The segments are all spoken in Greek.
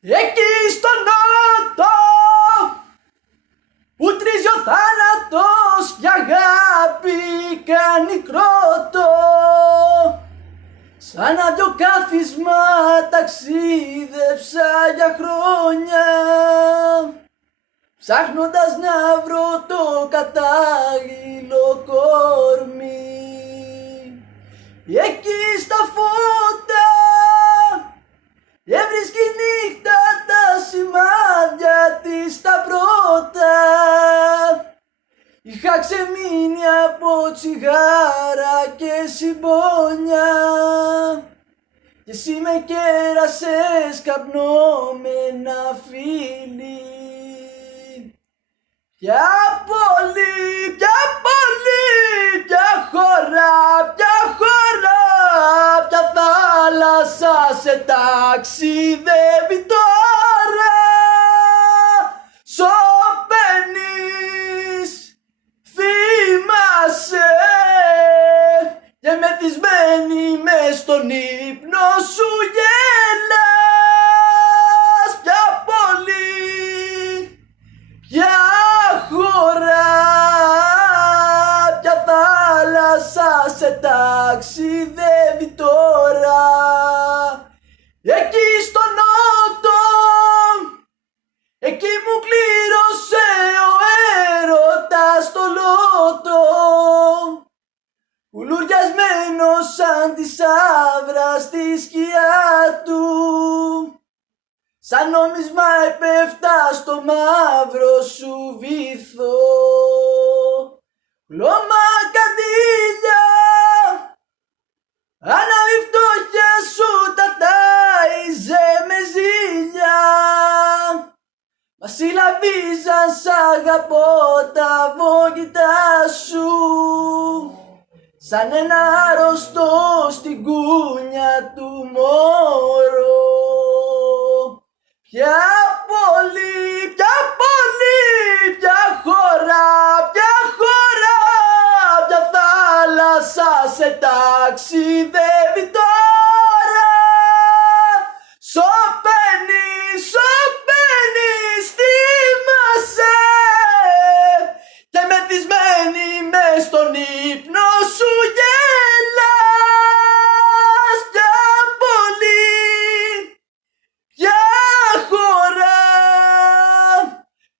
Εκεί στο νότο που τρίζει ο θάνατος κι αγάπη κάνει κρότο, σαν αδιοκάθισμα ταξίδεψα για χρόνια, ψάχνοντας να βρω το κατάλληλο κορμί. Εκεί στα φώτα έβρισκε η νύχτα τα σημάδια της τα πρώτα. Είχα ξεμείνει από τσιγάρα και συμπόνια και εσύ με κέρασες καπνό με ένα φίλι. Ποια πόλη, ποια πόλη, ποια χώρα, ποια θάλασσα σε ταξιδεύει τώρα. Σωπαίνεις, θυμάσαι και μεθυσμένη μες στον ύπνο σου γελάς. Ποια πόλη, ποια χώρα, ποια θάλασσα σε ταξιδεύει τώρα. Εκεί στο νότο, εκεί μου κλήρωσε ο έρωτας το λότο, κουλουριασμένος σαν τη σαύρα στη σκιά του, σαν νόμισμα επέφτα στο μαύρο σου βυθό. Χλώμα καντήλια, άναβη φτώχεια σου τα τάιζε με ζήλια, μα συλλαβίζαν σ' αγαπώ τα βόγγιτά σου, σαν ένα άρρωστο στην κούνια του μωρό. Ποια πόλη, ποια πόλη, ποια χώρα, ποια θάλασσα σε ταξιδεύει τώρα. Σωπαίνεις, σωπαίνεις, θυμάσαι και μεθυσμένη μες στον ύπνο σου γελάς. Ποια πόλη, ποια χώρα,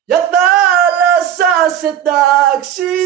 ποια θάλασσα σε ταξιδεύει